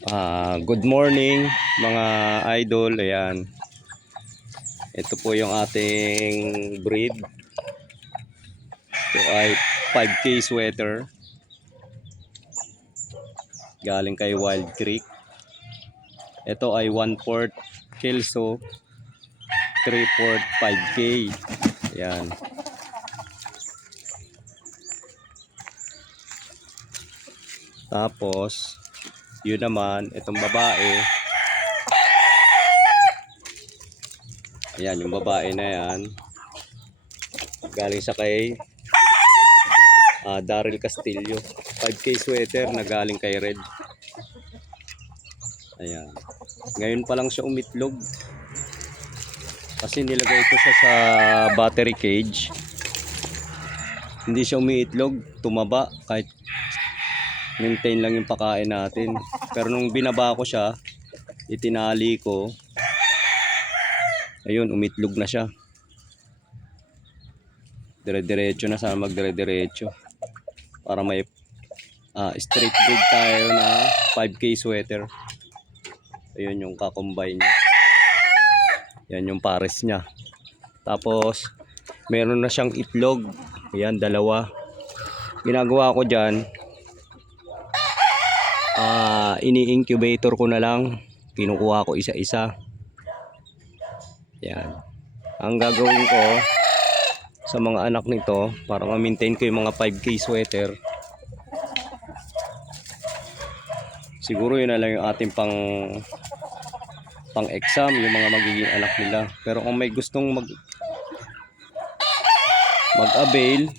Good morning mga idol. Ayan. Ito po yung ating breed. Ito ay 5K sweater. Galing kay Wild Creek. Ito ay 1/4 Kelso, 3/4 5K. Ayan. Tapos yun naman, itong babae. Ayan, yung babae na yan. Galing sa kay Daryl Castillo. 5K sweater na galing kay Red. Ayan. Ngayon pa lang siya umitlog. Kasi nilagay ko siya sa battery cage. Hindi siya umiitlog, tumaba kahit maintain lang yung pakain natin. Pero nung binaba ko siya, itinali ko. Ayun, umitlog na siya. Dire-diretso na, sana magdire-diretso. Para may straight breed tayo na 5K sweater. Ayun yung kakombine niya. Yan yung pares niya. Tapos meron na siyang itlog. Ayan, dalawa. Ginagawa ko dyan, ini-incubator ko na lang. Kinukuha ko isa-isa. Yan. Ang gagawin ko sa mga anak nito, para ma-maintain ko yung mga 5K sweater, siguro yun na lang yung ating pang-exam, yung mga magiging anak nila. Pero kung may gustong mag-avail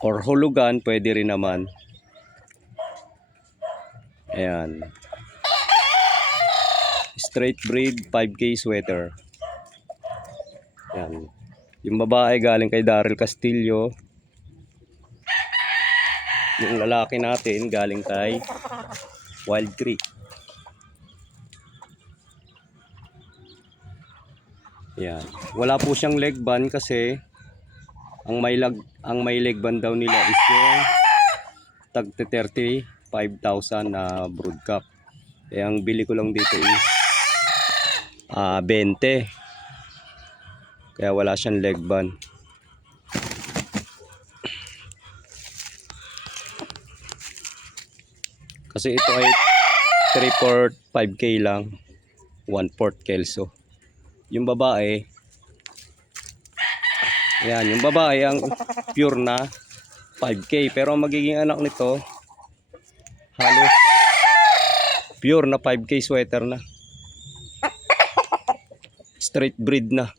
or hulugan, pwede rin naman. Ayan. Straight breed 5K sweater. Ayan. Yung babae galing kay Daryl Castillo. Yung lalaki natin galing kay Wild Creek. Ayan. Wala po siyang leg band kasi ang may leg band daw nila is yung tag 35,000 na brood cup. Eh ang bili ko lang dito is 20. Kaya wala siyang leg band. Kasi ito ay 3/4 5K lang, 1/4 Kelso. Yung babae, ayan, yung babae ang pure na 5K. Pero ang magiging anak nito, halos pure na 5K sweater na. Straight breed na.